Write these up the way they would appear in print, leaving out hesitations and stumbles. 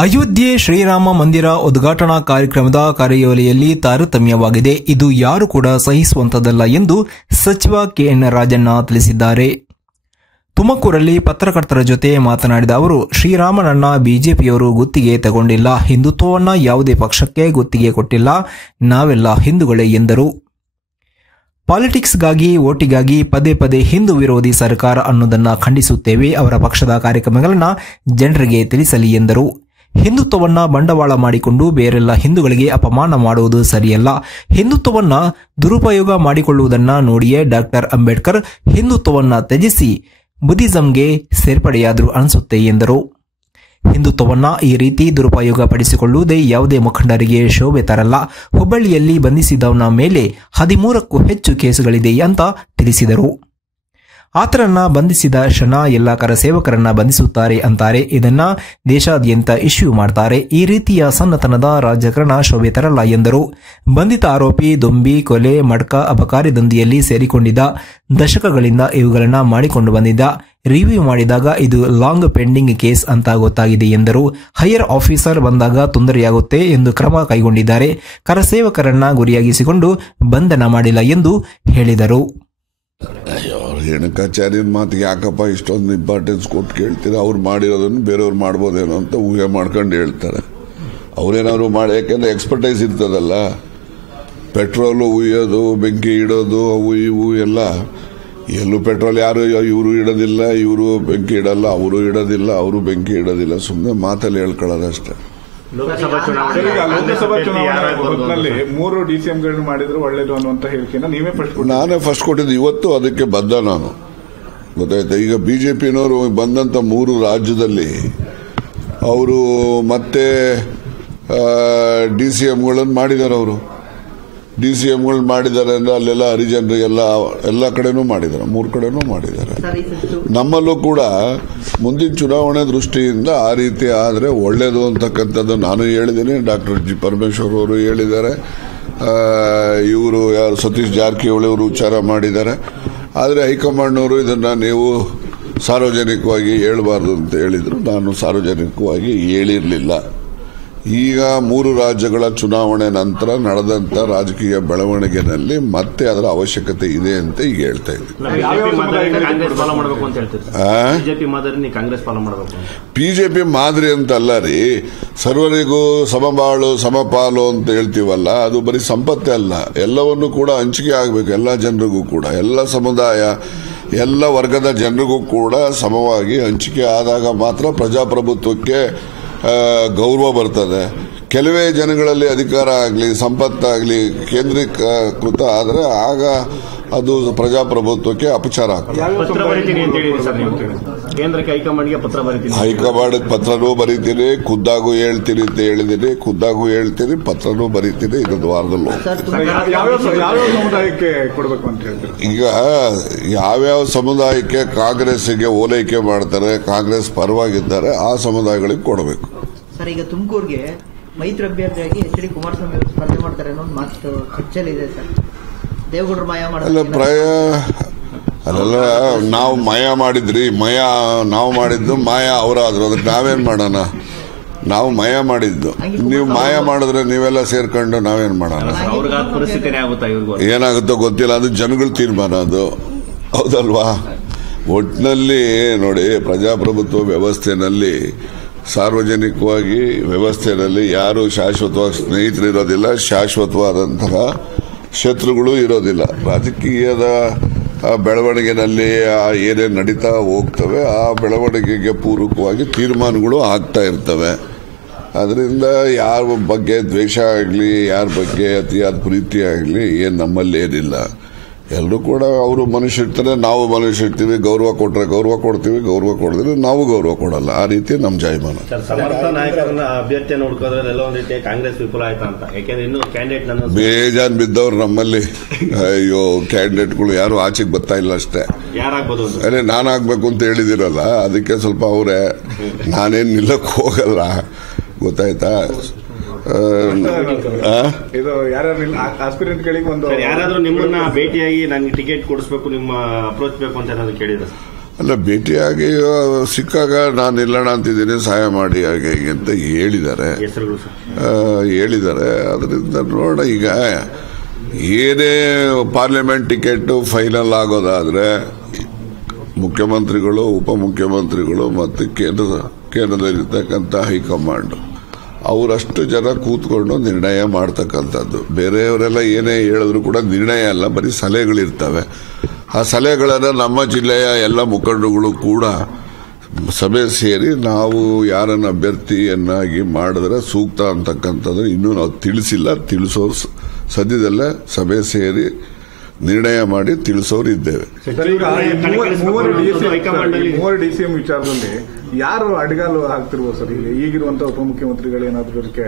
ಅಯೋಧ್ಯೆ ಶ್ರೀರಾಮ ಮಂದಿರ ಉದ್ಘಾಟನಾ ಕಾರ್ಯಕ್ರಮದ ಕಾರ್ಯಾವಳಿಯಲ್ಲಿ ತಾರತಮ್ಯವಾಗಿದೆ. ಇದು ಯಾರು ಕೂಡ ಸಹಿಸುವಂತದಲ್ಲ ಎಂದು ಸಚಿವ ಕೆಎನ್ ರಾಜಣ್ಣ ತಿಳಿಸಿದ್ದಾರೆ. ತುಮಕೂರಲ್ಲಿ ಪತ್ರಕರ್ತರ ಜೊತೆ ಮಾತನಾಡಿದ ಅವರು, ಶ್ರೀರಾಮನನ್ನ ಬಿಜೆಪಿಯವರು ಗುತ್ತಿಗೆ ತಗೊಂಡಿಲ್ಲ, ಹಿಂದುತ್ವವನ್ನ ಯಾವುದೇ ಪಕ್ಷಕ್ಕೆ ಗುತ್ತಿಗೆ ಕೊಟ್ಟಿಲ್ಲ, ನಾವೆಲ್ಲ ಹಿಂದೂಗಳೇ ಎಂದರು. ಪಾಲಿಟಿಕ್ಸ್ಗಾಗಿ, ಓಟಿಗಾಗಿ ಪದೇ ಪದೇ ಹಿಂದೂ ವಿರೋಧಿ ಸರ್ಕಾರ ಅನ್ನೋದನ್ನ ಖಂಡಿಸುತ್ತೇವೆ. ಅವರ ಪಕ್ಷದ ಕಾರ್ಯಕ್ರಮಗಳನ್ನು ಜನರಿಗೆ ತಿಳಿಸಲಿ ಎಂದರು. ಹಿಂದುತ್ವವನ್ನ ಬಂಡವಾಳ ಮಾಡಿಕೊಂಡು ಬೇರೆಲ್ಲ ಹಿಂದೂಗಳಿಗೆ ಅಪಮಾನ ಮಾಡುವುದು ಸರಿಯಲ್ಲ. ಹಿಂದುತ್ವವನ್ನ ದುರುಪಯೋಗ ಮಾಡಿಕೊಳ್ಳುವುದನ್ನ ನೋಡಿಯೇ ಡಾಕ್ಟರ್ ಅಂಬೇಡ್ಕರ್ ಹಿಂದುತ್ವವನ್ನ ತ್ಯಜಿಸಿ ಬುದ್ಧಿಸಂಗೆ ಸೇರ್ಪಡೆಯಾದರು ಅನಿಸುತ್ತೆ ಎಂದರು. ಹಿಂದುತ್ವವನ್ನ ಈ ರೀತಿ ದುರುಪಯೋಗ ಪಡಿಸಿಕೊಳ್ಳುವುದೇ ಯಾವುದೇ ಮುಖಂಡರಿಗೆ ಶೋಭೆ ತರಲ್ಲ. ಹುಬ್ಬಳ್ಳಿಯಲ್ಲಿ ಬಂಧಿಸಿದವನ ಮೇಲೆ 13ಕ್ಕೂ ಹೆಚ್ಚು ಕೇಸುಗಳಿದೆ ಅಂತ ತಿಳಿಸಿದರು. ಆತರನ್ನ ಬಂಧಿಸಿದ ಕ್ಷಣ ಎಲ್ಲ ಕರಸೇವಕರನ್ನ ಬಂಧಿಸುತ್ತಾರೆ ಅಂತಾರೆ. ಇದನ್ನ ದೇಶಾದ್ಯಂತ ಇಶ್ಯೂ ಮಾಡ್ತಾರೆ. ಈ ರೀತಿಯ ಸಣ್ಣತನದ ರಾಜಕಾರಣ ಶೋಭೆ ತರಲ್ಲ ಎಂದರು. ಬಂಧಿತ ಆರೋಪಿ ದೊಂಬಿ, ಕೊಲೆ, ಮಡ್ಕ, ಅಬಕಾರಿ ದಂಧೆಯಲ್ಲಿ ಸೇರಿಕೊಂಡಿದ್ದ. ದಶಕಗಳಿಂದ ಇವುಗಳನ್ನ ಮಾಡಿಕೊಂಡು ಬಂದಿದ್ದ. ರಿವ್ಯೂ ಮಾಡಿದಾಗ ಇದು ಲಾಂಗ್ ಪೆಂಡಿಂಗ್ ಕೇಸ್ ಅಂತ ಗೊತ್ತಾಗಿದೆ ಎಂದರು. ಹೈಯರ್ ಆಫೀಸರ್ ಬಂದಾಗ ತೊಂದರೆಯಾಗುತ್ತೆ ಎಂದು ಕ್ರಮ ಕೈಗೊಂಡಿದ್ದಾರೆ. ಕರಸೇವಕರನ್ನ ಗುರಿಯಾಗಿಸಿಕೊಂಡು ಬಂಧನ ಮಾಡಿಲ್ಲ ಎಂದು ಹೇಳಿದರು. ರೇಣುಕಾಚಾರ್ಯನ ಮಾತಿಗೆ ಯಾಕಪ್ಪ ಇಷ್ಟೊಂದು ಇಂಪಾರ್ಟೆನ್ಸ್ ಕೊಟ್ಟು ಕೇಳ್ತೀರಾ? ಅವ್ರು ಮಾಡಿರೋದನ್ನು ಬೇರೆಯವ್ರು ಮಾಡ್ಬೋದೇನೋ ಅಂತ ಊಹೆ ಮಾಡ್ಕೊಂಡು ಹೇಳ್ತಾರೆ. ಅವ್ರೇನಾದ್ರು ಮಾಡಿ, ಯಾಕೆಂದ್ರೆ ಎಕ್ಸ್ಪರ್ಟೈಸ್ ಇರ್ತದಲ್ಲ. ಪೆಟ್ರೋಲು ಉಯ್ಯೋದು, ಬೆಂಕಿ ಇಡೋದು, ಅವು ಇವು ಎಲ್ಲ. ಎಲ್ಲೂ ಪೆಟ್ರೋಲ್ ಯಾರು ಇವರು ಇಡೋದಿಲ್ಲ, ಇವರು ಬೆಂಕಿ ಇಡಲ್ಲ, ಅವರು ಇಡೋದಿಲ್ಲ, ಅವರು ಬೆಂಕಿ ಇಡೋದಿಲ್ಲ. ಸುಮ್ಮನೆ ಮಾತಲ್ಲಿ ಹೇಳ್ಕೊಳ್ಳೋದಷ್ಟೇ. ಲೋಕಸಭಾ ಚುನಾವಣೆಯಲ್ಲಿ 3 ಡಿಸಿಎಂಗಳನ್ನು ಮಾಡಿದ್ರು ಒಳ್ಳೇದು ಅನ್ನುವಂತ ಹೇಳಿಕೆನ ನೀವೇ ನಾನೇ ಫಸ್ಟ್ ಕೊಟ್ಟಿದ್ದು. ಇವತ್ತು ಅದಕ್ಕೆ ಬದ್ಧ ನಾನು, ಗೊತ್ತಾಯ್ತಾ? ಈಗ ಬಿಜೆಪಿನವರು ಬಂದಂತ 3 ರಾಜ್ಯದಲ್ಲಿ ಅವರು ಮತ್ತೆ ಡಿಸಿಎಂಗಳನ್ನು ಮಾಡಿದ್ದಾರೆ. ಅವರು ಡಿಸಿಎಂಗಳು ಮಾಡಿದ್ದಾರೆ ಅಂದ್ರೆ ಅಲ್ಲೆಲ್ಲ ಹರಿಜನರಿಗೆಲ್ಲ ಎಲ್ಲ ಕಡೆನೂ ಮಾಡಿದ್ದಾರೆ, 3 ಕಡೆನೂ ಮಾಡಿದ್ದಾರೆ. ನಮ್ಮಲ್ಲೂ ಕೂಡ ಮುಂದಿನ ಚುನಾವಣೆ ದೃಷ್ಟಿಯಿಂದ ಆ ರೀತಿ ಆದರೆ ಒಳ್ಳೇದು ಅಂತಕ್ಕಂಥದ್ದು ನಾನು ಹೇಳಿದ್ದೀನಿ. ಡಾಕ್ಟರ್ ಜಿ ಪರಮೇಶ್ವರ್ ಅವರು ಹೇಳಿದ್ದಾರೆ, ಇವರು ಯಾರು ಸತೀಶ್ ಜಾರಕಿಹೊಳಿ ಅವರು ವಿಚಾರ ಮಾಡಿದ್ದಾರೆ. ಆದರೆ ಹೈಕಮಾಂಡ್ನವರು ಇದನ್ನ ನೀವು ಸಾರ್ವಜನಿಕವಾಗಿ ಹೇಳಬಾರ್ದು ಅಂತ ಹೇಳಿದ್ರು. ನಾನು ಸಾರ್ವಜನಿಕವಾಗಿ ಹೇಳಿರಲಿಲ್ಲ. ಈಗ 3 ರಾಜ್ಯಗಳ ಚುನಾವಣೆ ನಂತರ ನಡೆದಂತ ರಾಜಕೀಯ ಬೆಳವಣಿಗೆನಲ್ಲಿ ಮತ್ತೆ ಅದರ ಅವಶ್ಯಕತೆ ಇದೆ ಅಂತ ಈಗ ಹೇಳ್ತಾ ಇದ್ದೀನಿ. ಬಿಜೆಪಿ ಮಾದರಿ ಅಂತ ಅಲ್ಲ ರೀ, ಸರ್ವರಿಗೂ ಸಮಬಾಳು ಸಮಪಾಲು ಅಂತ ಹೇಳ್ತೀವಲ್ಲ, ಅದು ಬರೀ ಸಂಪತ್ತೇ ಅಲ್ಲ, ಎಲ್ಲವನ್ನೂ ಕೂಡ ಹಂಚಿಕೆ ಆಗಬೇಕು. ಎಲ್ಲ ಜನರಿಗೂ ಕೂಡ, ಎಲ್ಲ ಸಮುದಾಯ, ಎಲ್ಲ ವರ್ಗದ ಜನರಿಗೂ ಕೂಡ ಸಮವಾಗಿ ಹಂಚಿಕೆ ಆದಾಗ ಮಾತ್ರ ಪ್ರಜಾಪ್ರಭುತ್ವಕ್ಕೆ ಗೌರವ ಬರ್ತದೆ. ಕೆಲವೇ ಜನಗಳಲ್ಲಿ ಅಧಿಕಾರ ಆಗಲಿ, ಸಂಪತ್ತಾಗಲಿ ಕೇಂದ್ರೀಕೃತ ಆದರೆ ಆಗ ಅದು ಪ್ರಜಾಪ್ರಭುತ್ವಕ್ಕೆ ಅಪಚಾರ ಆಗ್ತದೆ. ಹೈಕಮಾಂಡ್ ಪತ್ರನೂ ಬರೀತೀನಿ, ಖುದ್ದಾಗೂ ಹೇಳ್ತೀನಿ ಅಂತ ಹೇಳಿದ್ದೀನಿ, ಖುದ್ದಾಗೂ ಹೇಳ್ತೀನಿ, ಪತ್ರನೂ ಬರೀತೀನಿ. ಇದೊಂದು ವಾರದಲ್ಲೂ ಈಗ ಯಾವ್ಯಾವ ಸಮುದಾಯಕ್ಕೆ ಕಾಂಗ್ರೆಸ್ಗೆ ಓಲೈಕೆ ಮಾಡ್ತಾರೆ, ಕಾಂಗ್ರೆಸ್ ಪರವಾಗಿದ್ದಾರೆ, ಆ ಸಮುದಾಯಗಳಿಗೆ ಕೊಡಬೇಕು. ಸರ್, ಈಗ ತುಮಕೂರಿಗೆ ಮೈತ್ರಿ ಅಭ್ಯರ್ಥಿಯಾಗಿ ಎಚ್ ಡಿ ಕುಮಾರಸ್ವಾಮಿ ಅವರು ಸ್ಪರ್ಧೆ ಮಾಡ್ತಾರೆ ಅನ್ನೋ ಮಾತು ಚರ್ಚೆಯಲ್ಲಿದೆ ಸರ್. ದೇವೇಗೌಡರು ಮಾಯ ಅಲ್ಲೆಲ್ಲ ನಾವು ಮಾಯ ಮಾಡಿದ್ರಿ, ನಾವು ಮಾಡಿದ್ದು ಮಾಯ ಅವರಾದ್ರು, ಅದಕ್ಕೆ ನಾವೇನ್ ಮಾಡೋಣ? ನಾವು ಮಾಯ ಮಾಡಿದ್ದು, ನೀವು ಮಾಯ ಮಾಡಿದ್ರೆ ನೀವೆಲ್ಲ ಸೇರ್ಕೊಂಡು ನಾವೇನ್ ಮಾಡೋಣ? ಏನಾಗುತ್ತೋ ಗೊತ್ತಿಲ್ಲ, ಅದು ಜನಗಳ ತೀರ್ಮಾನ, ಅದು ಹೌದಲ್ವಾ? ಒಟ್ಟಿನಲ್ಲಿ ನೋಡಿ, ಪ್ರಜಾಪ್ರಭುತ್ವ ವ್ಯವಸ್ಥೆನಲ್ಲಿ, ಸಾರ್ವಜನಿಕವಾಗಿ ವ್ಯವಸ್ಥೆಯಲ್ಲಿ ಯಾರು ಶಾಶ್ವತವಾಗಿ ಸ್ನೇಹಿತರಿರೋದಿಲ್ಲ, ಶಾಶ್ವತವಾದಂತಹ ಶತ್ರುಗಳು ಇರೋದಿಲ್ಲ. ರಾಜಕೀಯದ ಬೆಳವಣಿಗೆನಲ್ಲಿ ಏನೇನು ನಡೀತಾ ಹೋಗ್ತವೆ, ಆ ಬೆಳವಣಿಗೆಗೆ ಪೂರಕವಾಗಿ ತೀರ್ಮಾನಗಳು ಆಗ್ತಾ ಇರ್ತವೆ. ಅದರಿಂದ ಯಾರ ಬಗ್ಗೆ ದ್ವೇಷ ಆಗಲಿ, ಯಾರ ಬಗ್ಗೆ ಅತಿಯಾದ ಪ್ರೀತಿ ಆಗಲಿ ಏನು ನಮ್ಮಲ್ಲಿ ಏನಿಲ್ಲ. ಎಲ್ಲರೂ ಕೂಡ ಅವರು ಮನುಷ್ಯ ಇರ್ತಾರೆ, ನಾವು ಮನುಷ್ಯ ಇರ್ತೀವಿ. ಗೌರವ ಕೊಟ್ಟರೆ ಗೌರವ ಕೊಡ್ತೀವಿ, ಗೌರವ ಕೊಡಿದ್ರೆ ನಾವು ಗೌರವ ಕೊಡಲ್ಲ. ಆ ರೀತಿ ನಮ್ಮ ಜಾಯಮಾನ. ಬೇಜಾನ್ ಬಿದ್ದವ್ರು ನಮ್ಮಲ್ಲಿ. ಅಯ್ಯೋ, ಕ್ಯಾಂಡಿಡೇಟ್ಗಳು ಯಾರು ಆಚೆಗೆ ಬರ್ತಾ ಇಲ್ಲ ಅಷ್ಟೇ. ಅದೇ ನಾನಾಗಬೇಕು ಅಂತ ಹೇಳಿದಿರಲ್ಲ, ಅದಕ್ಕೆ ಸ್ವಲ್ಪ ಅವರೇ, ನಾನೇನು ನಿಲ್ಲಕ್ಕೆ ಹೋಗಲ್ಲ, ಗೊತ್ತಾಯ್ತಾ? ಯಾರಾದ್ರೂ ನಿಮ್ಮನ್ನ ಭೇಟಿಯಾಗಿ ನನಗೆ ಟಿಕೆಟ್ ಕೊಡಿಸ್ಬೇಕು, ನಿಮ್ಮ ಅಪ್ರೋಚ್ ಬೇಕು ಅಂತ ಏನಾದ್ರು ಕೇಳಿದ್ರೆ? ಅಲ್ಲ, ಭೇಟಿಯಾಗಿ ಸಿಕ್ಕಾಗ ನಾನು ನಿಲ್ಲೋಣ ಅಂತಿದ್ದೀನಿ, ಸಹಾಯ ಮಾಡಿ ಹಾಗೆ ಹೀಗೆ ಅಂತ ಹೇಳಿದ್ದಾರೆ. ಅದರಿಂದ ನೋಡೋಣ. ಈಗ ಏನೇ ಪಾರ್ಲಿಮೆಂಟ್ ಟಿಕೆಟ್ ಫೈನಲ್ ಆಗೋದಾದ್ರೆ ಮುಖ್ಯಮಂತ್ರಿಗಳು, ಉಪಮುಖ್ಯಮಂತ್ರಿಗಳು ಮತ್ತು ಕೇಂದ್ರದಲ್ಲಿರ್ತಕ್ಕಂಥ ಹೈಕಮಾಂಡ್ ಅವರಷ್ಟು ಜನ ಕೂತ್ಕೊಂಡು ನಿರ್ಣಯ ಮಾಡ್ತಕ್ಕಂಥದ್ದು. ಬೇರೆಯವರೆಲ್ಲ ಏನೇ ಹೇಳಿದ್ರು ಕೂಡ ನಿರ್ಣಯ ಅಲ್ಲ, ಬರೀ ಸಲಹೆಗಳಿರ್ತವೆ. ಆ ಸಲಹೆಗಳನ್ನು ನಮ್ಮ ಜಿಲ್ಲೆಯ ಎಲ್ಲ ಮುಖಂಡರುಗಳು ಕೂಡ ಸಭೆ ಸೇರಿ ನಾವು ಯಾರನ್ನ ಅಭ್ಯರ್ಥಿಯನ್ನಾಗಿ ಮಾಡಿದ್ರೆ ಸೂಕ್ತ ಅಂತಕ್ಕಂಥದ್ದು ಇನ್ನೂ ನಾವು ತಿಳಿಸೋ ಸದ್ಯದಲ್ಲೇ ಸಭೆ ಸೇರಿ ನಿರ್ಣಯ ಮಾಡಿ ತಿಳಿಸೋರು ಇದ್ದೇವೆ. ಮೂವರು ಡಿಸಿಎಂ ವಿಚಾರದಲ್ಲಿ ಯಾರು ಅಡ್ಗಾಲು ಹಾಕ್ತಿರ್ಬೋದು ಸರ್? ಈಗಿರುವಂತಹ ಉಪಮುಖ್ಯಮಂತ್ರಿಗಳು ಏನಾದ್ರು ಅದಕ್ಕೆ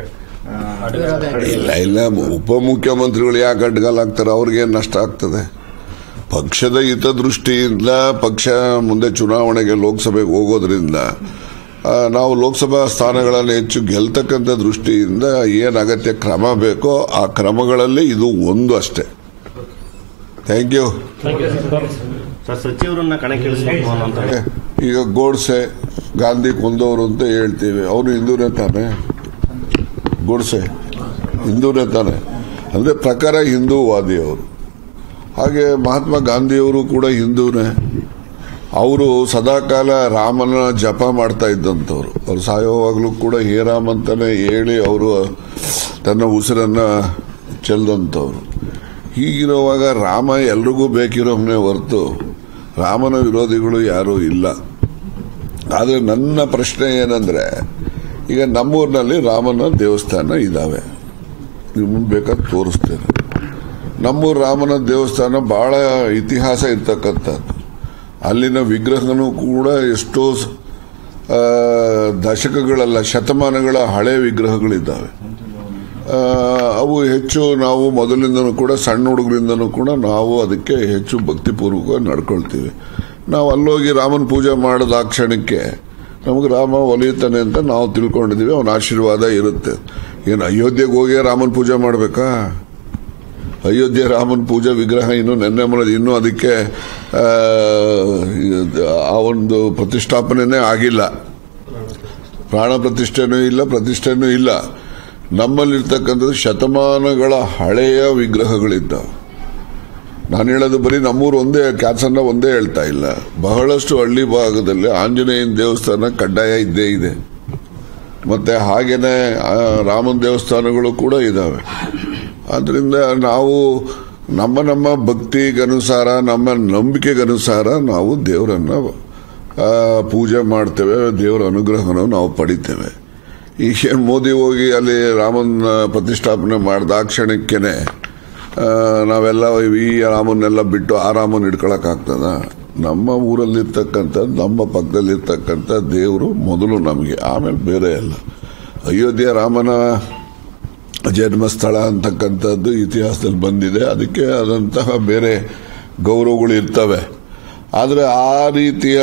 ಇಲ್ಲ, ಉಪಮುಖ್ಯಮಂತ್ರಿಗಳು ಯಾಕೆ ಅಡ್ಗಾಲು ಹಾಕ್ತಾರೆ? ಅವ್ರಿಗೆ ನಷ್ಟ ಆಗ್ತದೆ. ಪಕ್ಷದ ಹಿತದೃಷ್ಟಿಯಿಂದ ಪಕ್ಷ ಮುಂದೆ ಚುನಾವಣೆಗೆ ಲೋಕಸಭೆಗೆ ಹೋಗೋದ್ರಿಂದ ನಾವು ಲೋಕಸಭಾ ಸ್ಥಾನಗಳನ್ನು ಹೆಚ್ಚು ಗೆಲ್ತಕ್ಕಂಥ ದೃಷ್ಟಿಯಿಂದ ಏನು ಅಗತ್ಯ ಕ್ರಮ ಬೇಕೋ ಆ ಕ್ರಮಗಳಲ್ಲಿ ಇದು ಒಂದು ಅಷ್ಟೇ. Thank you. ಸಚಿವರನ್ನ ಕಣಕ್ಕಿಳಿಸಬೇಕು ಅನ್ನೋ ಈಗ ಗೋಡ್ಸೆ ಗಾಂಧಿ ಕೊಂದವರು ಅಂತ ಹೇಳ್ತೀವಿ, ಅವರು ಹಿಂದೂನೇ ತಾನೆ? ಗೋಡ್ಸೆ ಹಿಂದೂನೇ ತಾನೆ? ಅಂದ್ರೆ ಪ್ರಕಾರ ಹಿಂದೂವಾದಿ ಅವರು. ಹಾಗೆ ಮಹಾತ್ಮ ಗಾಂಧಿಯವರು ಕೂಡ ಹಿಂದೂನೇ. ಅವರು ಸದಾಕಾಲ ರಾಮನ ಜಪ ಮಾಡ್ತಾ ಇದ್ದಂಥವ್ರು. ಅವ್ರು ಸಾಯೋವಾಗಲೂ ಕೂಡ ಹೇ ರಾಮ್ ಅಂತಾನೆ ಹೇಳಿ ಅವರು ತನ್ನ ಉಸಿರನ್ನ ಚೆಲ್ದಂಥವ್ರು. ಹೀಗಿರುವಾಗ ರಾಮ ಎಲ್ರಿಗೂ ಬೇಕಿರೋನೇ ಹೊರತು ರಾಮನ ವಿರೋಧಿಗಳು ಯಾರೂ ಇಲ್ಲ. ಆದರೆ ನನ್ನ ಪ್ರಶ್ನೆ ಏನಂದ್ರೆ, ಈಗ ನಮ್ಮೂರಿನಲ್ಲಿ ರಾಮನ ದೇವಸ್ಥಾನ ಇದ್ದಾವೆ, ನಿಮ್ಗೆ ಬೇಕಾದ್ರೆ ತೋರಿಸ್ತೇನೆ. ನಮ್ಮೂರು ರಾಮನ ದೇವಸ್ಥಾನ ಬಹಳ ಇತಿಹಾಸ ಇರ್ತಕ್ಕಂಥದ್ದು. ಅಲ್ಲಿನ ವಿಗ್ರಹನೂ ಕೂಡ ಎಷ್ಟೋ ದಶಕಗಳಲ್ಲ, ಶತಮಾನಗಳ ಹಳೆ ವಿಗ್ರಹಗಳಿದ್ದಾವೆ. ಅವು ಹೆಚ್ಚು ನಾವು ಮೊದಲಿಂದನೂ ಕೂಡ ಸಣ್ಣ ಹುಡುಗರಿಂದನೂ ಕೂಡ ನಾವು ಅದಕ್ಕೆ ಹೆಚ್ಚು ಭಕ್ತಿಪೂರ್ವಕವಾಗಿ ನಡ್ಕೊಳ್ತೀವಿ. ನಾವು ಅಲ್ಲೋಗಿ ರಾಮನ ಪೂಜೆ ಮಾಡಿದ ಆ ಕ್ಷಣಕ್ಕೆ ನಮಗೆ ರಾಮ ಒಲಿಯುತ್ತಾನೆ ಅಂತ ನಾವು ತಿಳ್ಕೊಂಡಿದ್ದೀವಿ. ಅವನ ಆಶೀರ್ವಾದ ಇರುತ್ತೆ. ಏನು ಅಯೋಧ್ಯೆಗೆ ಹೋಗಿ ರಾಮನ ಪೂಜೆ ಮಾಡಬೇಕಾ? ಅಯೋಧ್ಯೆ ರಾಮನ ಪೂಜಾ ವಿಗ್ರಹ ಇನ್ನು ನೆನ್ನೆ ಮನದು ಇನ್ನೂ ಅದಕ್ಕೆ ಆ ಒಂದು ಪ್ರತಿಷ್ಠಾಪನೆನೇ ಆಗಿಲ್ಲ. ಪ್ರಾಣ ಪ್ರತಿಷ್ಠೆನೂ ಇಲ್ಲ, ಪ್ರತಿಷ್ಠೆನೂ ಇಲ್ಲ. ನಮ್ಮಲ್ಲಿರ್ತಕ್ಕಂಥದ್ದು ಶತಮಾನಗಳ ಹಳೆಯ ವಿಗ್ರಹಗಳಿದ್ದಾವೆ. ನಾನು ಹೇಳೋದು ಬರೀ ನಮ್ಮೂರು ಒಂದೇ, ಕ್ಯಾತ್ಸನ್ನ ಒಂದೇ ಹೇಳ್ತಾ ಇಲ್ಲ. ಬಹಳಷ್ಟು ಹಳ್ಳಿ ಭಾಗದಲ್ಲಿ ಆಂಜನೇಯನ ದೇವಸ್ಥಾನ ಕಡ್ಡಾಯ ಇದ್ದೇ ಇದೆ. ಮತ್ತೆ ಹಾಗೇನೆ ರಾಮನ ದೇವಸ್ಥಾನಗಳು ಕೂಡ ಇದ್ದಾವೆ. ಆದ್ರಿಂದ ನಾವು ನಮ್ಮ ಭಕ್ತಿಗನುಸಾರ, ನಮ್ಮ ನಂಬಿಕೆಗನುಸಾರ ನಾವು ದೇವರನ್ನ ಪೂಜೆ ಮಾಡ್ತೇವೆ, ದೇವರ ಅನುಗ್ರಹವನ್ನು ನಾವು ಪಡಿತೇವೆ. ಈಗ ಮೋದಿ ಹೋಗಿ ಅಲ್ಲಿ ರಾಮನ ಪ್ರತಿಷ್ಠಾಪನೆ ಮಾಡಿದ ಆ ಕ್ಷಣಕ್ಕೇನೆ ನಾವೆಲ್ಲ ಈ ರಾಮನ್ನೆಲ್ಲ ಬಿಟ್ಟು ಆ ರಾಮನ್ ಹಿಡ್ಕೊಳಕ್ಕಾಗ್ತದ? ನಮ್ಮ ಊರಲ್ಲಿರ್ತಕ್ಕಂಥದ್ದು, ನಮ್ಮ ಪಕ್ಕದಲ್ಲಿರ್ತಕ್ಕಂಥ ದೇವರು ಮೊದಲು ನಮಗೆ, ಆಮೇಲೆ ಬೇರೆ ಎಲ್ಲ. ಅಯೋಧ್ಯೆ ರಾಮನ ಜನ್ಮಸ್ಥಳ ಅಂತಕ್ಕಂಥದ್ದು ಇತಿಹಾಸದಲ್ಲಿ ಬಂದಿದೆ. ಅದಕ್ಕೆ ಆದಂತಹ ಬೇರೆ ಗೌರವಗಳು ಇರ್ತವೆ. ಆದರೆ ಆ ರೀತಿಯ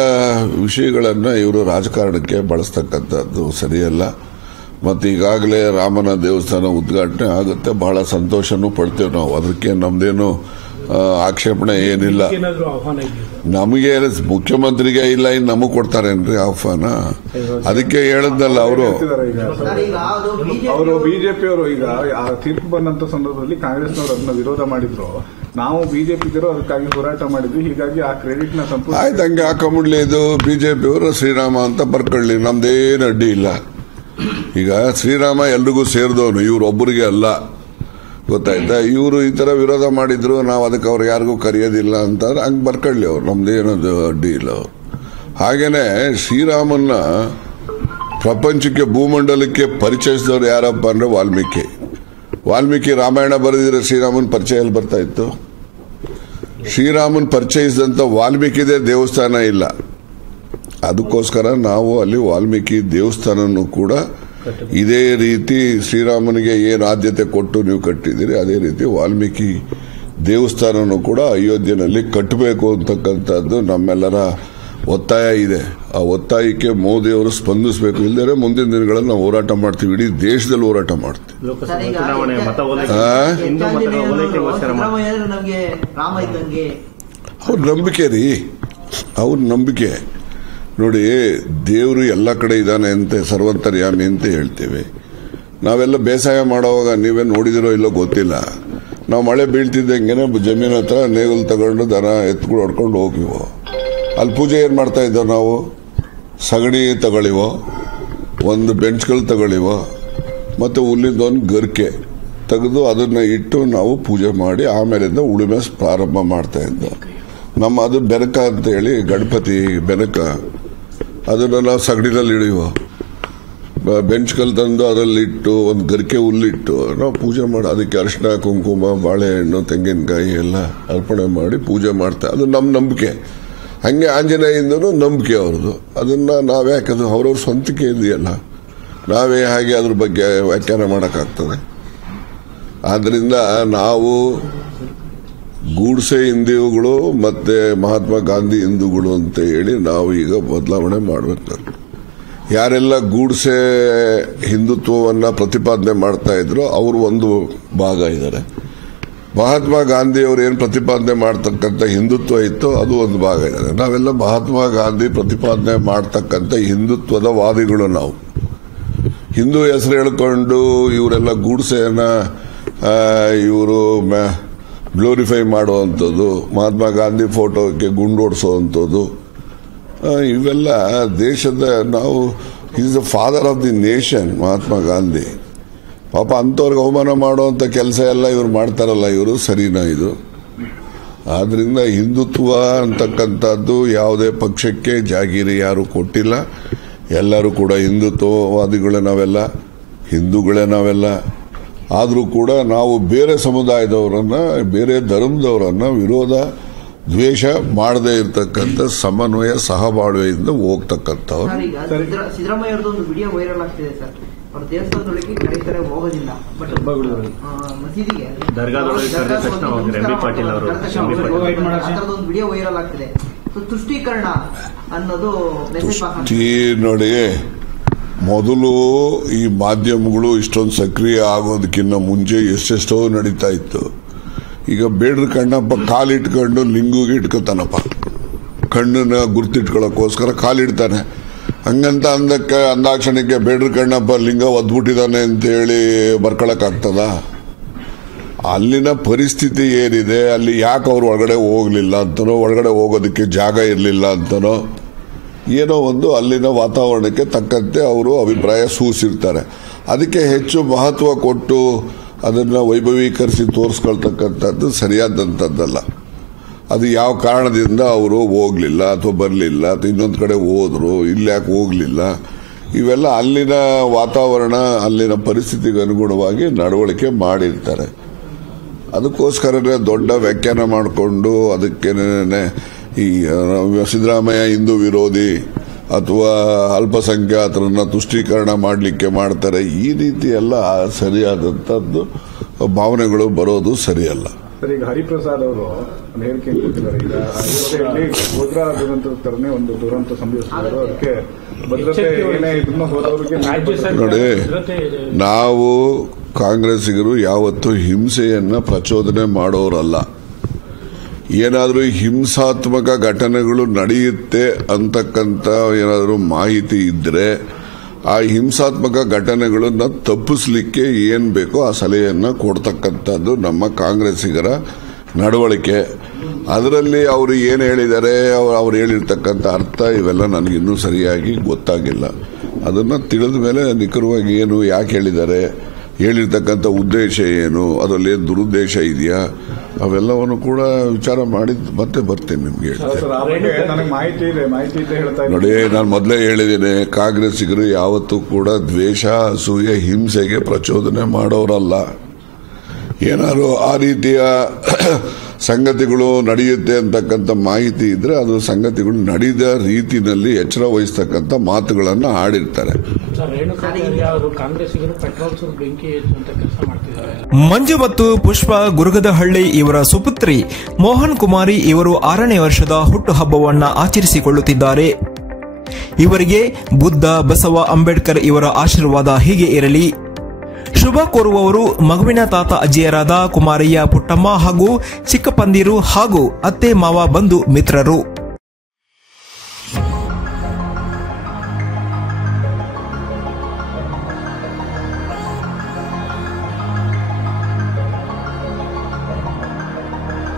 ವಿಷಯಗಳನ್ನು ಇವರು ರಾಜಕಾರಣಕ್ಕೆ ಬಳಸ್ತಕ್ಕಂಥದ್ದು ಸರಿಯಲ್ಲ. ಮತ್ತು ಈಗಾಗಲೇ ರಾಮನ ದೇವಸ್ಥಾನ ಉದ್ಘಾಟನೆ ಆಗುತ್ತೆ, ಬಹಳ ಸಂತೋಷನೂ ಪಡ್ತೇವೆ ನಾವು. ಅದಕ್ಕೆ ನಮ್ದೇನು ಆಕ್ಷೇಪಣೆ ಏನಿಲ್ಲ. ನಮಗೆ ಮುಖ್ಯಮಂತ್ರಿಗೆ ಇಲ್ಲ, ಇನ್ನು ನಮಗೆ ಕೊಡ್ತಾರೇನ್ರಿ ಆಹ್ವಾನ? ಅದಕ್ಕೆ ಹೇಳದ್ನಲ್ಲ ಅವರು ಬಿಜೆಪಿಯವರು ಈಗ ತೀರ್ಪು ಬಂದಂತ ಸಂದರ್ಭದಲ್ಲಿ ಕಾಂಗ್ರೆಸ್ನವರು ಅದನ್ನ ವಿರೋಧ ಮಾಡಿದ್ರು. ನಾವು ಬಿಜೆಪಿಗರು ಅದಕ್ಕಾಗಿ ಹೋರಾಟ ಮಾಡಿದ್ವಿ. ಹೀಗಾಗಿ ಆ ಕ್ರೆಡಿಟ್ ನ ಸಂಪೂರ್ಣ ಆಯ್ತು, ಹಂಗೆ ಹಾಕೊಂಬಿಡ್ಲಿ. ಇದು ಬಿಜೆಪಿಯವರು ಶ್ರೀರಾಮ ಅಂತ ಬರ್ಕೊಳ್ಳಿ, ನಮ್ದೇನು ಅಡ್ಡಿ ಇಲ್ಲ. ಈಗ ಶ್ರೀರಾಮ ಎಲ್ರಿಗೂ ಸೇರಿದವನು, ಇವ್ರೊಬ್ಬರಿಗೆ ಅಲ್ಲ, ಗೊತ್ತಾಯ್ತಾ? ಇವರು ಈ ತರ ವಿರೋಧ ಮಾಡಿದ್ರು, ನಾವು ಅದಕ್ಕೆ ಅವ್ರು ಯಾರಿಗೂ ಕರೆಯೋದಿಲ್ಲ ಅಂತ ಹಂಗೆ ಬರ್ಕೊಳ್ಳಿ ಅವ್ರು, ನಮ್ದೇನದು ಅಡ್ಡಿ ಇಲ್ಲ ಅವ್ರು. ಹಾಗೇನೆ ಶ್ರೀರಾಮನ್ನ ಪ್ರಪಂಚಕ್ಕೆ, ಭೂಮಂಡಲಕ್ಕೆ ಪರಿಚಯಿಸಿದವ್ರು ಯಾರಪ್ಪ ಅಂದ್ರೆ ವಾಲ್ಮೀಕಿ ರಾಮಾಯಣ ಬರೆದಿದ್ರೆ ಶ್ರೀರಾಮನ್ ಪರಿಚಯ ಎಲ್ಲಿ ಬರ್ತಾ ಇತ್ತು? ಶ್ರೀರಾಮನ್ ಪರಿಚಯಿಸಿದಂತ ವಾಲ್ಮೀಕಿದೇ ದೇವಸ್ಥಾನ ಇಲ್ಲ. ಅದಕ್ಕೋಸ್ಕರ ನಾವು ಅಲ್ಲಿ ವಾಲ್ಮೀಕಿ ದೇವಸ್ಥಾನನೂ ಕೂಡ ಇದೇ ರೀತಿ ಶ್ರೀರಾಮನಿಗೆ ಏನು ಆದ್ಯತೆ ಕೊಟ್ಟು ನೀವು ಕಟ್ಟಿದ್ದೀರಿ, ಅದೇ ರೀತಿ ವಾಲ್ಮೀಕಿ ದೇವಸ್ಥಾನನೂ ಕೂಡ ಅಯೋಧ್ಯೆಯಲ್ಲಿ ಕಟ್ಟಬೇಕು ಅಂತಕ್ಕಂಥದ್ದು ನಮ್ಮೆಲ್ಲರ ಒತ್ತಾಯ ಇದೆ. ಆ ಒತ್ತಾಯಕ್ಕೆ ಮೋದಿಯವರು ಸ್ಪಂದಿಸಬೇಕು. ಇಲ್ಲದೇ ಮುಂದಿನ ದಿನಗಳಲ್ಲಿ ನಾವು ಹೋರಾಟ ಮಾಡ್ತೀವಿ, ಇಡೀ ದೇಶದಲ್ಲಿ ಹೋರಾಟ ಮಾಡ್ತೀವಿ. ಅವ್ರ ನಂಬಿಕೆ ರೀ, ಅವ್ರ ನಂಬಿಕೆ ನೋಡಿ. ದೇವರು ಎಲ್ಲ ಕಡೆ ಇದ್ದಾನೆ ಅಂತ, ಸರ್ವಂತರ್ಯಾಮಿ ಅಂತ ಹೇಳ್ತೇವೆ. ನಾವೆಲ್ಲ ಬೇಸಾಯ ಮಾಡೋವಾಗ ನೀವೇ ನೋಡಿದಿರೋ ಇಲ್ಲೋ ಗೊತ್ತಿಲ್ಲ, ನಾವು ಮಳೆ ಬೀಳ್ತಿದ್ದಂಗೆನೆ ಜಮೀನ್ ಹತ್ರ ನೇಗಿಲು ತಗೊಂಡು ದನ ಎತ್ಕೊಂಡು ಹೊಡ್ಕೊಂಡು ಹೋಗಿವೋ. ಅಲ್ಲಿ ಪೂಜೆ ಏನು ಮಾಡ್ತಾ ಇದ್ದೋ ನಾವು? ಸಗಣಿ ತಗೊಳ್ಳಿವೋ, ಒಂದು ಬೆಂಚ್ಗಳು ತಗೊಳ್ಳಿವೋ, ಮತ್ತು ಹುಲ್ಲಿಂದ ಒಂದು ಗರ್ಕೆ ತೆಗೆದು ಅದನ್ನ ಇಟ್ಟು ನಾವು ಪೂಜೆ ಮಾಡಿ ಆಮೇಲಿಂದ ಉಳುಮೆ ಪ್ರಾರಂಭ ಮಾಡ್ತಾ ಇದ್ದೋ. ಅದು ಬೆನಕ ಅಂತ ಹೇಳಿ ಗಣಪತಿ ಬೆನಕ, ಅದನ್ನ ನಾವು ಸಗಣಿನಲ್ಲಿ ಇಳಿಯುವ, ಬೆಂಚ್ಕಲ್ ತಂದು ಅದರಲ್ಲಿಟ್ಟು ಒಂದು ಗರಿಕೆ ಹುಲ್ಲಿಟ್ಟು ನಾವು ಪೂಜೆ ಮಾಡಿ ಅದಕ್ಕೆ ಅರಿಶಿನ ಕುಂಕುಮ ಬಾಳೆಹಣ್ಣು ತೆಂಗಿನಕಾಯಿ ಎಲ್ಲ ಅರ್ಪಣೆ ಮಾಡಿ ಪೂಜೆ ಮಾಡ್ತಾ. ಅದು ನಮ್ಮ ನಂಬಿಕೆ. ಹಂಗೆ ಆಂಜನೇಯಂದೂ ನಂಬಿಕೆ ಅವ್ರದ್ದು. ಅದನ್ನ ನಾವ್ಯಾಕೆ, ಅದು ಅವ್ರವ್ರ ಸ್ವಂತಿಕೆ ಇದೆಯಲ್ಲ, ನಾವೇ ಹಾಗೆ ಅದ್ರ ಬಗ್ಗೆ ವ್ಯಾಖ್ಯಾನ ಮಾಡೋಕ್ಕಾಗ್ತದೆ? ಆದ್ರಿಂದ ನಾವು ಗೂಡ್ಸೆ ಹಿಂದೂಗಳು ಮತ್ತೆ ಮಹಾತ್ಮ ಗಾಂಧಿ ಹಿಂದೂಗಳು ಅಂತ ಹೇಳಿ ನಾವು ಈಗ ಬದಲಾವಣೆ ಮಾಡಬೇಕು. ಯಾರೆಲ್ಲ ಗೂಡ್ಸೆ ಹಿಂದುತ್ವವನ್ನ ಪ್ರತಿಪಾದನೆ ಮಾಡ್ತಾ ಇದ್ರು ಅವರು ಒಂದು ಭಾಗ ಇದ್ದಾರೆ. ಮಹಾತ್ಮ ಗಾಂಧಿ ಅವರು ಏನು ಪ್ರತಿಪಾದನೆ ಮಾಡ್ತಕ್ಕಂಥ ಹಿಂದುತ್ವ ಇತ್ತು ಅದು ಒಂದು ಭಾಗ ಇದ್ದಾರೆ. ನಾವೆಲ್ಲ ಮಹಾತ್ಮ ಗಾಂಧಿ ಪ್ರತಿಪಾದನೆ ಮಾಡ್ತಕ್ಕಂಥ ಹಿಂದುತ್ವದ ವಾದಿಗಳು. ನಾವು ಹಿಂದೂ ಹೆಸರು ಹೇಳ್ಕೊಂಡು ಇವರೆಲ್ಲ ಗೂಡ್ಸೆಯನ್ನ ಇವರು ಗ್ಲೋರಿಫೈ ಮಾಡುವಂಥದ್ದು, ಮಹಾತ್ಮ ಗಾಂಧಿ ಫೋಟೋಕ್ಕೆ ಗುಂಡೋಡಿಸುವಂಥದ್ದು, ಇವೆಲ್ಲ ದೇಶದ ನಾವು is the father of the nation Mahatma Gandhi. ಪಾಪ ಅಂಥವ್ರಿಗೆ ಅವಮಾನ ಮಾಡುವಂಥ ಕೆಲಸ ಎಲ್ಲ ಇವರು ಮಾಡ್ತಾರಲ್ಲ, ಇವರು ಸರಿನಾ ಇದು? ಆದ್ರಿಂದ ಹಿಂದುತ್ವ ಅಂತಕ್ಕಂಥದ್ದು ಯಾವುದೇ ಪಕ್ಷಕ್ಕೆ ಜಾಗೀರಿ ಯಾರು ಕೊಟ್ಟಿಲ್ಲ. ಎಲ್ಲರೂ ಕೂಡ ಹಿಂದುತ್ವವಾದಿಗಳೇ, ನಾವೆಲ್ಲ ಹಿಂದೂಗಳೇ ನಾವೆಲ್ಲ. ಆದರೂ ಕೂಡ ನಾವು ಬೇರೆ ಸಮುದಾಯದವರನ್ನ, ಬೇರೆ ಧರ್ಮದವರನ್ನ ವಿರೋಧ ದ್ವೇಷ ಮಾಡದೇ ಇರತಕ್ಕಂಥ ಸಮನ್ವಯ ಸಹಬಾಳ್ವೆಯಿಂದ ಹೋಗ್ತಕ್ಕಂಥವ್ರು. ಸಿದ್ದರಾಮಯ್ಯ ಅವ್ರದ್ದು ಒಂದು ವಿಡಿಯೋ ವೈರಲ್ ಆಗ್ತಿದೆ ಸರ್. ಅವ್ರ ದೇವಸ್ಥಾನದೊಳಗೆ ಕರೀತಾರೆ, ಹೋಗೋದಿಲ್ಲ, ಬಟ್ ಮಸೀದಿಗೆ ಒಂದು ವಿಡಿಯೋ ವೈರಲ್ ಆಗ್ತಿದೆ. ತುಷ್ಟೀಕರಣ ಅನ್ನೋದು ನೋಡಿ, ಮೊದಲು ಈ ಮಾಧ್ಯಮಗಳು ಇಷ್ಟೊಂದು ಸಕ್ರಿಯ ಆಗೋದಕ್ಕಿಂತ ಮುಂಚೆ ಎಷ್ಟೆಷ್ಟೋ ನಡೀತಾ ಇತ್ತು. ಈಗ ಬೇಡ್ರ ಕಣ್ಣಪ್ಪ ಕಾಲಿಟ್ಕೊಂಡು ಲಿಂಗುಗೆ ಇಟ್ಕೋತಾನಪ್ಪ, ಕಣ್ಣನ್ನ ಗುರ್ತಿಟ್ಕೊಳ್ಳೋಕ್ಕೋಸ್ಕರ ಕಾಲಿಡ್ತಾನೆ. ಹಂಗಂತ ಅಂದಾಕ್ಷಣಕ್ಕೆ ಬೇಡ್ರ ಕಣ್ಣಪ್ಪ ಲಿಂಗ ಒದ್ಬಿಟ್ಟಿದ್ದಾನೆ ಅಂತೇಳಿ ಬರ್ಕೊಳಕ್ಕಾಗ್ತದ? ಅಲ್ಲಿನ ಪರಿಸ್ಥಿತಿ ಏನಿದೆ, ಅಲ್ಲಿ ಯಾಕೆ ಅವ್ರು ಒಳಗಡೆ ಹೋಗ್ಲಿಲ್ಲ ಅಂತನೋ, ಒಳಗಡೆ ಹೋಗೋದಕ್ಕೆ ಜಾಗ ಇರಲಿಲ್ಲ ಅಂತನೋ, ಏನೋ ಒಂದು ಅಲ್ಲಿನ ವಾತಾವರಣಕ್ಕೆ ತಕ್ಕಂತೆ ಅವರು ಅಭಿಪ್ರಾಯ ಸೂಚಿಸಿರ್ತಾರೆ. ಅದಕ್ಕೆ ಹೆಚ್ಚು ಮಹತ್ವ ಕೊಟ್ಟು ಅದನ್ನು ವೈಭವೀಕರಿಸಿ ತೋರಿಸ್ಕೊಳ್ತಕ್ಕಂಥದ್ದು ಸರಿಯಾದಂಥದ್ದಲ್ಲ. ಅದು ಯಾವ ಕಾರಣದಿಂದ ಅವರು ಹೋಗ್ಲಿಲ್ಲ ಅಥವಾ ಬರಲಿಲ್ಲ ಅಥವಾ ಇನ್ನೊಂದು ಕಡೆ ಹೋದ್ರು, ಇಲ್ಲಿ ಯಾಕೆ ಹೋಗ್ಲಿಲ್ಲ, ಇವೆಲ್ಲ ಅಲ್ಲಿನ ವಾತಾವರಣ, ಅಲ್ಲಿನ ಪರಿಸ್ಥಿತಿಗೆ ಅನುಗುಣವಾಗಿ ನಡವಳಿಕೆ ಮಾಡಿರ್ತಾರೆ. ಅದಕ್ಕೋಸ್ಕರನೇ ದೊಡ್ಡ ವ್ಯಾಖ್ಯಾನ ಮಾಡಿಕೊಂಡು ಅದಕ್ಕೇನೆ ಈ ಸಿದ್ದರಾಮಯ್ಯ ಹಿಂದೂ ವಿರೋಧಿ ಅಥವಾ ಅಲ್ಪಸಂಖ್ಯಾತರನ್ನ ತುಷ್ಟೀಕರಣ ಮಾಡಲಿಕ್ಕೆ ಮಾಡ್ತಾರೆ. ಈ ರೀತಿ ಎಲ್ಲ ಸರಿಯಾದಂಥದ್ದು ಭಾವನೆಗಳು ಬರೋದು ಸರಿಯಲ್ಲ. ಸರ್, ಈಗ ಹರಿಪ್ರಸಾದ್ ಅವರು ಒಂದು ಹೇಳಿಕೆ ಕೊಟ್ಟಿದ್ದಾರೆ. ಈಗ ಅಯೋಧ್ಯೆಯಲ್ಲಿ ಗೋಧ್ರಾ ದುರಂತದ ತರನೇ ಒಂದು ದುರಂತ ಸಂಭವಿಸಿದ್ರು, ಅದಕ್ಕೆ ಭದ್ರತೆ ಏನೇ ಇದನ್ನು ಹೋದವರಿಗೆ ನೋಡಿ, ನಾವು ಕಾಂಗ್ರೆಸ್ಸಿಗರು ಯಾವತ್ತೂ ಹಿಂಸೆಯನ್ನ ಪ್ರಚೋದನೆ ಮಾಡೋರಲ್ಲ. ಏನಾದರೂ ಹಿಂಸಾತ್ಮಕ ಘಟನೆಗಳು ನಡೆಯುತ್ತೆ ಅಂತಕ್ಕಂಥ ಏನಾದರೂ ಮಾಹಿತಿ ಇದ್ರೆ ಆ ಹಿಂಸಾತ್ಮಕ ಘಟನೆಗಳನ್ನ ತಪ್ಪಿಸ್ಲಿಕ್ಕೆ ಏನ್ ಬೇಕೋ ಆ ಸಲಹೆಯನ್ನ ಕೊಡ್ತಕ್ಕಂಥದ್ದು ನಮ್ಮ ಕಾಂಗ್ರೆಸ್ಸಿಗರ ನಡವಳಿಕೆ. ಅದರಲ್ಲಿ ಅವರು ಏನು ಹೇಳಿದ್ದಾರೆ, ಅವ್ರು ಹೇಳಿರ್ತಕ್ಕಂಥ ಅರ್ಥ ಇವೆಲ್ಲ ನನಗಿನ್ನೂ ಸರಿಯಾಗಿ ಗೊತ್ತಾಗಿಲ್ಲ. ಅದನ್ನ ತಿಳಿದ ಮೇಲೆ ನಿಖರವಾಗಿ ಏನು ಯಾಕೆ ಹೇಳಿದ್ದಾರೆ, ಹೇಳಿರ್ತಕ್ಕಂಥ ಉದ್ದೇಶ ಏನು, ಅದರಲ್ಲಿ ಏನು ದುರುದ್ದೇಶ ಇದೆಯಾ, ಅವೆಲ್ಲವನ್ನು ಕೂಡ ವಿಚಾರ ಮಾಡಿ ಮತ್ತೆ ಬರ್ತೀನಿ ನಿಮ್ಗೆ. ನೋಡಿ, ನಾನು ಮೊದಲೇ ಹೇಳಿದ್ದೇನೆ, ಕಾಂಗ್ರೆಸ್ಸಿಗರು ಯಾವತ್ತೂ ಕೂಡ ದ್ವೇಷ, ಅಸೂಯೆ, ಹಿಂಸೆಗೆ ಪ್ರಚೋದನೆ ಮಾಡೋರಲ್ಲ. ಏನಾದ್ರು ಆ ರೀತಿಯ ಸಂಗತಿಗಳು ನಡೆಯುತ್ತೆ ಅಂತಕ್ಕಂಥ ಮಾಹಿತಿ ಇದ್ರೆ ಅದು ಸಂಗತಿಗಳು ನಡೆದ ರೀತಿಯಲ್ಲಿ ಎಚ್ಚರ ವಹಿಸ್ತಕ್ಕಂಥ ಮಾತುಗಳನ್ನ ಆಡಿರ್ತಾರೆ. ಮಂಜು ಮತ್ತು ಪುಷ್ಪ ಗುರುಗದಹಳ್ಳಿ ಇವರ ಸುಪುತ್ರಿ ಮೋಹನ್ ಕುಮಾರಿ ಇವರು 6ನೇ ವರ್ಷದ ಹುಟ್ಟುಹಬ್ಬವನ್ನ ಆಚರಿಸಿಕೊಳ್ಳುತ್ತಿದ್ದಾರೆ. ಇವರಿಗೆ ಬುದ್ಧ, ಬಸವ, ಅಂಬೇಡ್ಕರ್ ಇವರ ಆಶೀರ್ವಾದ ಹೀಗೆ ಇರಲಿ. ಶುಭ ಕೋರುವವರು ಮಗುವಿನ ತಾತ ಅಜ್ಜಿಯರಾದ ಕುಮಾರಯ್ಯ, ಪುಟ್ಟಮ್ಮ ಹಾಗೂ ಚಿಕ್ಕಪ್ಪಂದಿರು ಹಾಗೂ ಅತ್ತೆ ಮಾವ, ಬಂಧು ಮಿತ್ರರು.